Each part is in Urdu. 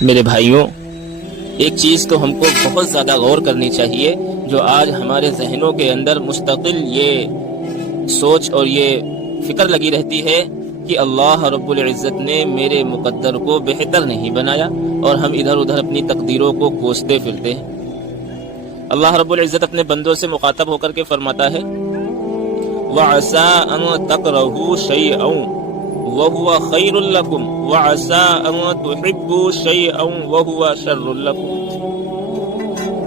میرے بھائیوں، ایک چیز تو ہم کو بہت زیادہ غور کرنی چاہیے، جو آج ہمارے ذہنوں کے اندر مستقل یہ سوچ اور یہ فکر لگی رہتی ہے کہ اللہ رب العزت نے میرے مقدر کو بہتر نہیں بنایا، اور ہم ادھر ادھر اپنی تقدیروں کو کوستے پھرتے ہیں۔ اللہ رب العزت اپنے بندوں سے مخاطب ہو کر کے فرماتا ہے وَعَسَىٰ أَن تَكْرَهُوا شَيْئًا وَهُوَ خَيْرٌ لَكُمْ وَعَسَىٰ أَن تُحِبُّوا شَيْئًا وَهُوَ شَرٌّ لَكُمْ۔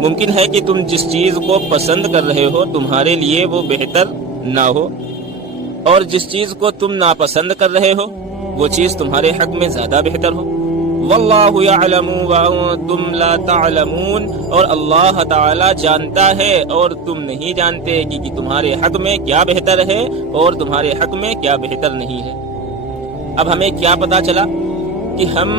ممکن ہے کہ تم جس چیز کو پسند کر رہے ہو تمہارے لیے وہ بہتر نہ ہو، اور جس چیز کو تم ناپسند کر رہے ہو وہ چیز تمہارے حق میں زیادہ بہتر ہو۔ وَاللَّهُ يَعْلَمُ وَأَنتُمْ لَا تَعْلَمُونَ، اور اللہ تعالی جانتا ہے اور تم نہیں جانتے کہ تمہارے حق میں کیا بہتر ہے اور تمہارے حق میں کیا بہتر نہیں ہے۔ اب ہمیں کیا پتا چلا کہ ہم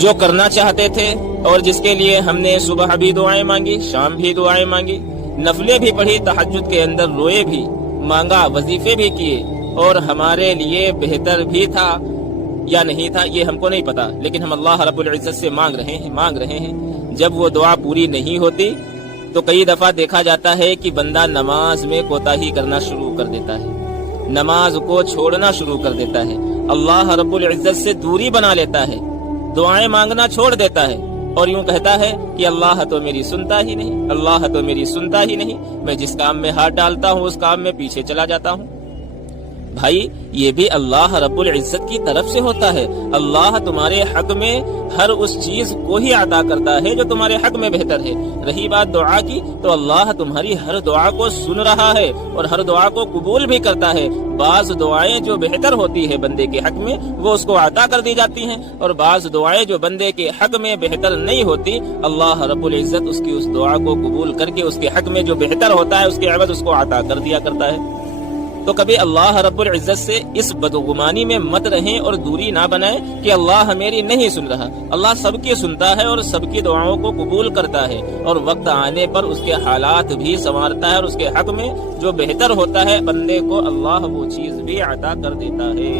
جو کرنا چاہتے تھے اور جس کے لیے ہم نے صبح بھی دعائیں مانگی، شام بھی دعائیں مانگی، نفلیں بھی پڑھی، تہجد کے اندر روئے بھی، مانگا، وظیفے بھی کیے، اور ہمارے لیے بہتر بھی تھا یا نہیں تھا یہ ہم کو نہیں پتا، لیکن ہم اللہ رب العزت سے مانگ رہے ہیں۔ جب وہ دعا پوری نہیں ہوتی تو کئی دفعہ دیکھا جاتا ہے کہ بندہ نماز میں کوتاہی کرنا شروع کر دیتا ہے، نماز کو چھوڑنا شروع کر دیتا ہے، اللہ رب العزت سے دوری بنا لیتا ہے، دعائیں مانگنا چھوڑ دیتا ہے، اور یوں کہتا ہے کہ اللہ تو میری سنتا ہی نہیں، اللہ تو میری سنتا ہی نہیں، میں جس کام میں ہاتھ ڈالتا ہوں اس کام میں پیچھے چلا جاتا ہوں۔ بھائی، یہ بھی اللہ رب العزت کی طرف سے ہوتا ہے۔ اللہ تمہارے حق میں ہر اس چیز کو ہی عطا کرتا ہے جو تمہارے حق میں بہتر ہے۔ رہی بات دعا کی، تو اللہ تمہاری ہر دعا کو سن رہا ہے اور ہر دعا کو قبول بھی کرتا ہے۔ بعض دعائیں جو بہتر ہوتی ہے بندے کے حق میں وہ اس کو عطا کر دی جاتی ہیں، اور بعض دعائیں جو بندے کے حق میں بہتر نہیں ہوتی، اللہ رب العزت اس کی اس دعا کو قبول کر کے اس کے حق میں جو بہتر ہوتا ہے اس کے عوض اس کو عطا کر دیا کرتا ہے۔ تو کبھی اللہ رب العزت سے اس بدگمانی میں مت رہیں اور دوری نہ بنائیں کہ اللہ میری نہیں سن رہا۔ اللہ سب کی سنتا ہے اور سب کی دعاؤں کو قبول کرتا ہے، اور وقت آنے پر اس کے حالات بھی سنوارتا ہے، اور اس کے حق میں جو بہتر ہوتا ہے بندے کو اللہ وہ چیز بھی عطا کر دیتا ہے۔